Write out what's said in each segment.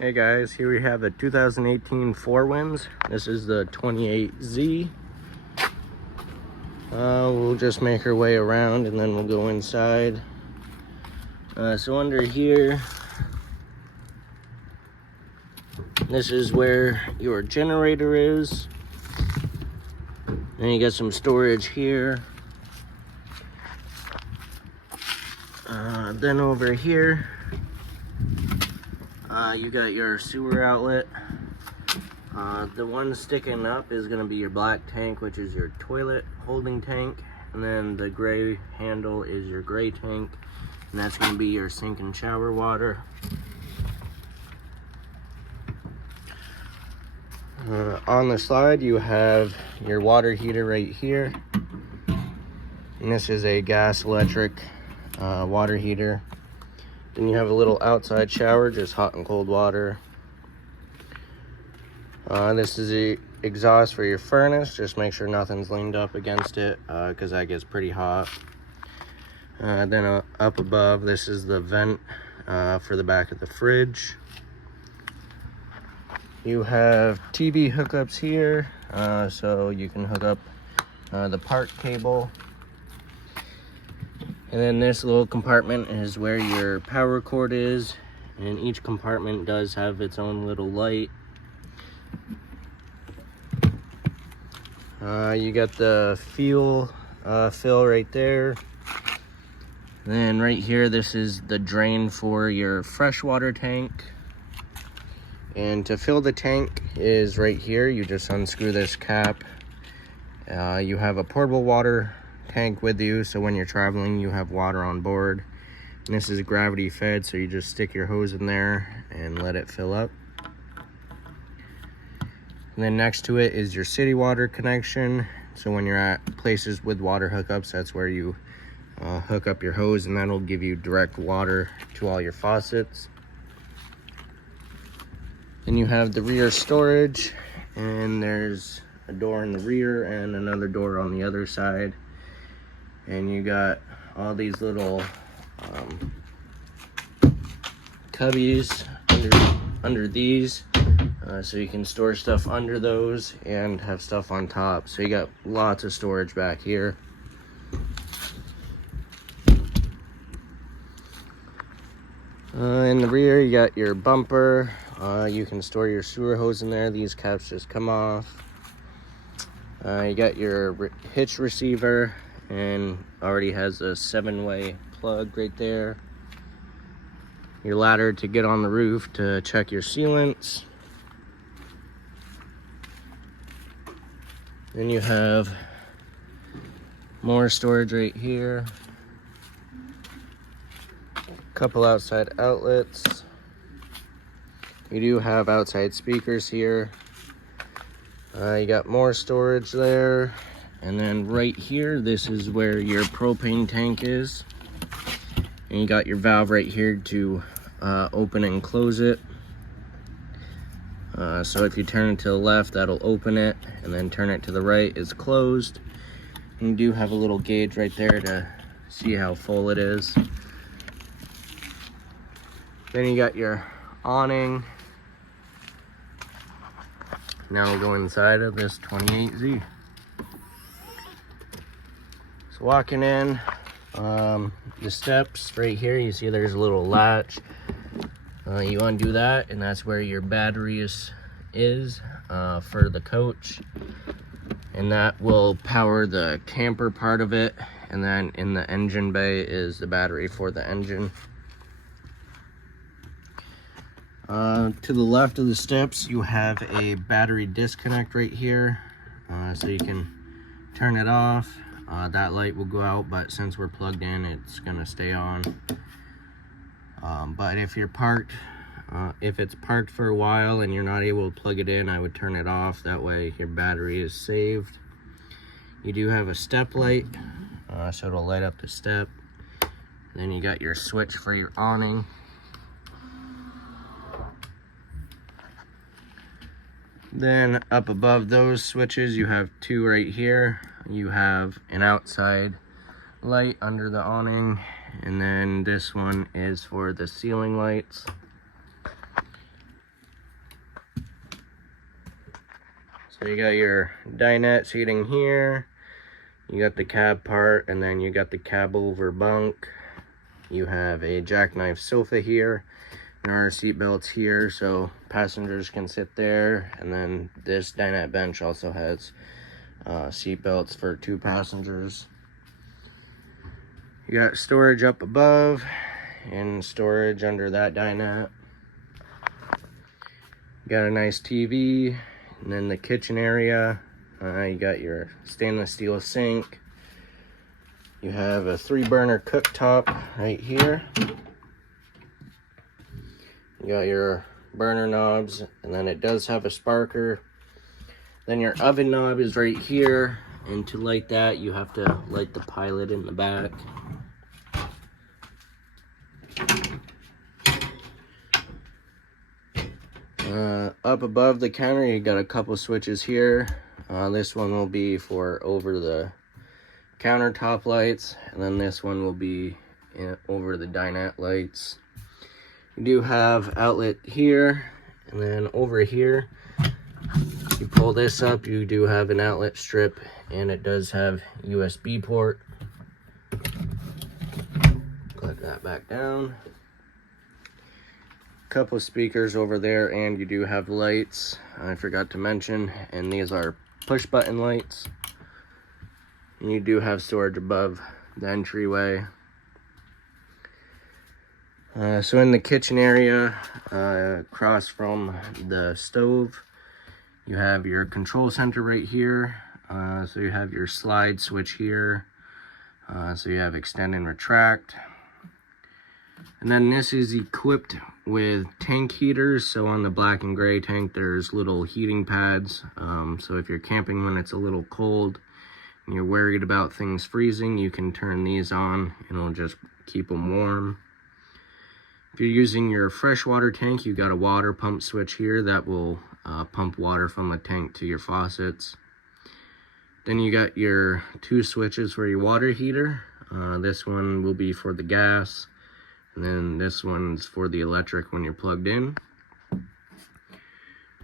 Hey guys, here we have the 2018 Four Winds. This is the 28Z. We'll just make our way around and then we'll go inside. So under here, this is where your generator is. Then you got some storage here. Then over here, you got your sewer outlet. The one sticking up is going to be your black tank, which is your toilet holding tank. And then the gray handle is your gray tank. And that's going to be your sink and shower water. On the side, you have your water heater right here. And this is a gas electric water heater. Then you have a little outside shower, just hot and cold water. This is the exhaust for your furnace. Just make sure nothing's leaned up against it, because that gets pretty hot. Then up above, this is the vent for the back of the fridge. You have TV hookups here, so you can hook up the park cable. And then this little compartment is where your power cord is, and each compartment does have its own little light. You got the fuel fill right there. And then right here, this is the drain for your freshwater tank. And to fill the tank is right here. You just unscrew this cap. You have a portable water tank with you, so when you're traveling you have water on board. And this is gravity fed, so you just stick your hose in there and let it fill up. And then next to it is your city water connection, so when you're at places with water hookups, that's where you hook up your hose, and that'll give you direct water to all your faucets. Then you have the rear storage, and there's a door in the rear and another door on the other side. And you got all these little cubbies under these, so you can store stuff under those and have stuff on top. So you got lots of storage back here. In the rear, you got your bumper. You can store your sewer hose in there. These caps just come off. You got your hitch receiver, and already has a 7-way plug right there. Your ladder to get on the roof to check your sealants. Then you have more storage right here. A couple outside outlets. You do have outside speakers here. You got more storage there. And then right here, this is where your propane tank is. And you got your valve right here to open and close it. So if you turn it to the left, that'll open it, and then turn it to the right, it's closed. And you do have a little gauge right there to see how full it is. Then you got your awning. Now we'll go inside of this 28Z. So walking in, the steps right here, you see there's a little latch. You undo that, and that's where your battery is for the coach. And that will power the camper part of it. And then in the engine bay is the battery for the engine. To the left of the steps, you have a battery disconnect right here. So you can turn it off. That light will go out, but since we're plugged in, it's gonna stay on. But if you're parked, if it's parked for a while and you're not able to plug it in, I would turn it off. That way your battery is saved. You do have a step light, so it'll light up the step. Then you got your switch for your awning. Then up above those switches, you have two right here. You have an outside light under the awning, and then this one is for the ceiling lights. So you got your dinette seating here. You got the cab part, and then you got the cab over bunk. You have a jackknife sofa here. There are seat belts here so passengers can sit there, and then this dinette bench also has seat belts for 2 passengers. You got storage up above and storage under that dinette. You got a nice TV, and then the kitchen area. You got your stainless steel sink. You have a 3-burner cooktop right here. You got your burner knobs, and then it does have a sparker. Then your oven knob is right here, and to light that you have to light the pilot in the back. Up above the counter you got a couple switches here. This one will be for over the countertop lights, and then this one will be over the dinette lights. You do have outlet here, and then over here you pull this up, you do have an outlet strip, and it does have USB port. Click that back down. Couple speakers over there, and you do have lights, I forgot to mention, and these are push button lights. And you do have storage above the entryway. So in the kitchen area, across from the stove, you have your control center right here. So you have your slide switch here. So you have extend and retract. And then this is equipped with tank heaters. So on the black and gray tank, there's little heating pads. So if you're camping when it's a little cold and you're worried about things freezing, you can turn these on and it'll just keep them warm. If you're using your freshwater tank, you got a water pump switch here that will pump water from the tank to your faucets. Then you got your 2 switches for your water heater. This one will be for the gas, and then this one's for the electric when you're plugged in.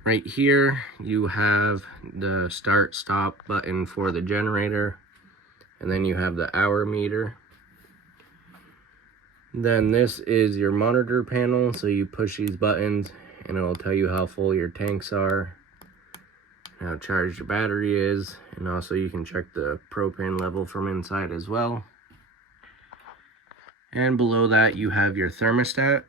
Right here you have the start stop button for the generator, and then you have the hour meter. Then this is your monitor panel, so you push these buttons and it'll tell you how full your tanks are, how charged your battery is, and also you can check the propane level from inside as well. And below that you have your thermostat.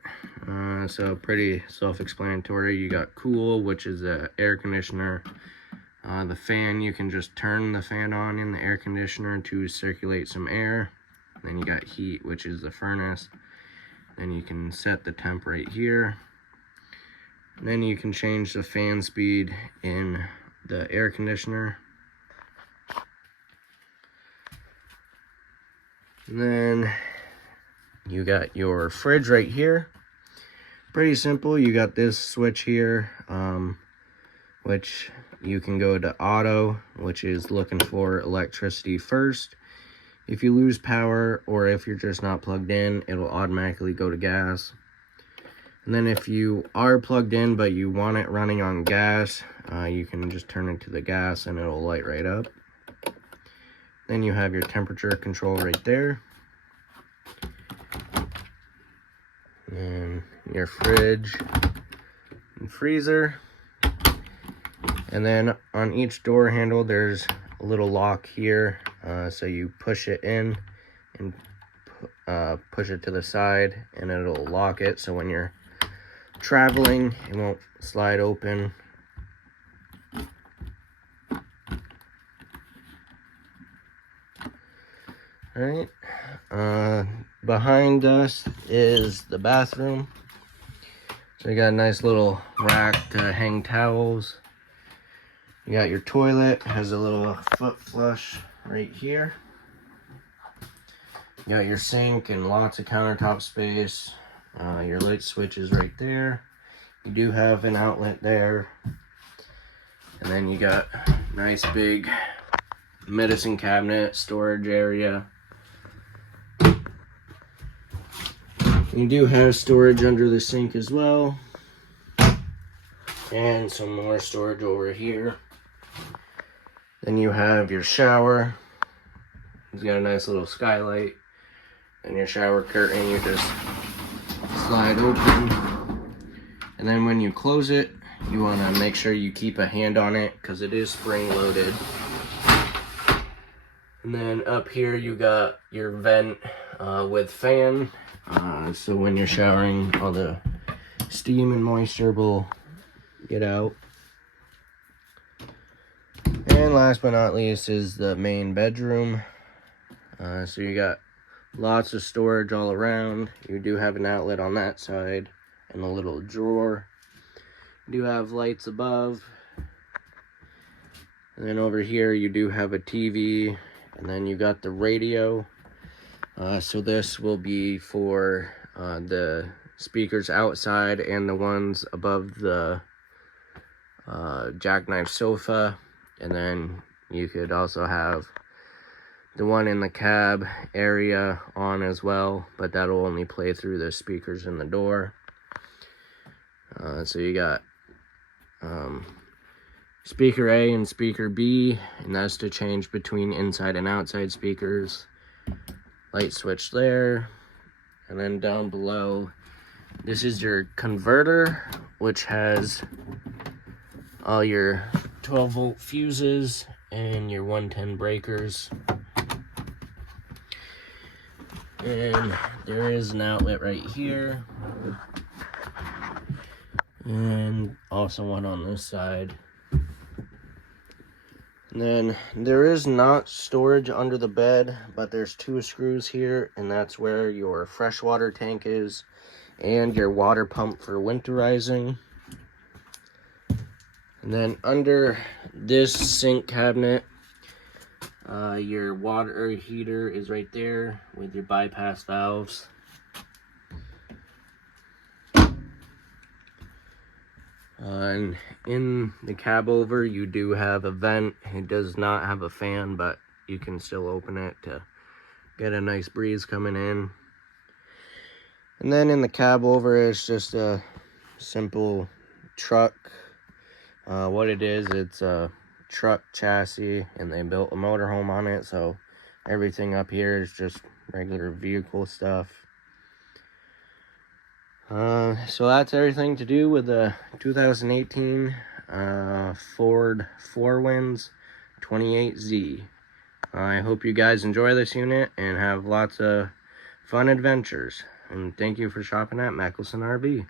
So pretty self-explanatory. You got cool, which is the air conditioner. The fan, you can just turn the fan on in the air conditioner to circulate some air. Then you got heat, which is the furnace. Then you can set the temp right here. And then you can change the fan speed in the air conditioner. And then you got your fridge right here. Pretty simple. You got this switch here, which you can go to auto, which is looking for electricity first. If you lose power, or if you're just not plugged in, it'll automatically go to gas. And then if you are plugged in but you want it running on gas, you can just turn it to the gas and it'll light right up. Then you have your temperature control right there. And your fridge and freezer. And then on each door handle there's a little lock here, so you push it in and push it to the side and it'll lock it, so when you're traveling it won't slide open. Alright, behind us is the bathroom. So you got a nice little rack to hang towels. You got your toilet, has a little foot flush right here. You got your sink and lots of countertop space. Your light switch is right there. You do have an outlet there. And then you got nice big medicine cabinet, storage area. You do have storage under the sink as well. And some more storage over here. Then you have your shower. It's got a nice little skylight. And your shower curtain, you just slide open. And then when you close it, you want to make sure you keep a hand on it because it is spring loaded. And then up here you got your vent with fan. So when you're showering, all the steam and moisture will get out. And last but not least is the main bedroom. So you got lots of storage all around. You do have an outlet on that side and a little drawer. You do have lights above. And then over here you do have a TV, and then you got the radio. So this will be for the speakers outside and the ones above the jackknife sofa. And then you could also have the one in the cab area on as well, but that'll only play through the speakers in the door. So you got speaker A and speaker B, and that's to change between inside and outside speakers. Light switch there. And then down below, this is your converter, which has all your 12-volt fuses and your 110 breakers. And there is an outlet right here. And also one on this side. And then there is not storage under the bed, but there's 2 screws here, and that's where your freshwater tank is and your water pump for winterizing. And then under this sink cabinet, your water heater is right there with your bypass valves. And in the cab over, you do have a vent. It does not have a fan, but you can still open it to get a nice breeze coming in. And then in the cab over, it's just a simple truck. What it is, it's a truck chassis, and they built a motorhome on it, so everything up here is just regular vehicle stuff. So that's everything to do with the 2018 Ford 4Winds 28Z. I hope you guys enjoy this unit and have lots of fun adventures. And thank you for shopping at Mickelson RV.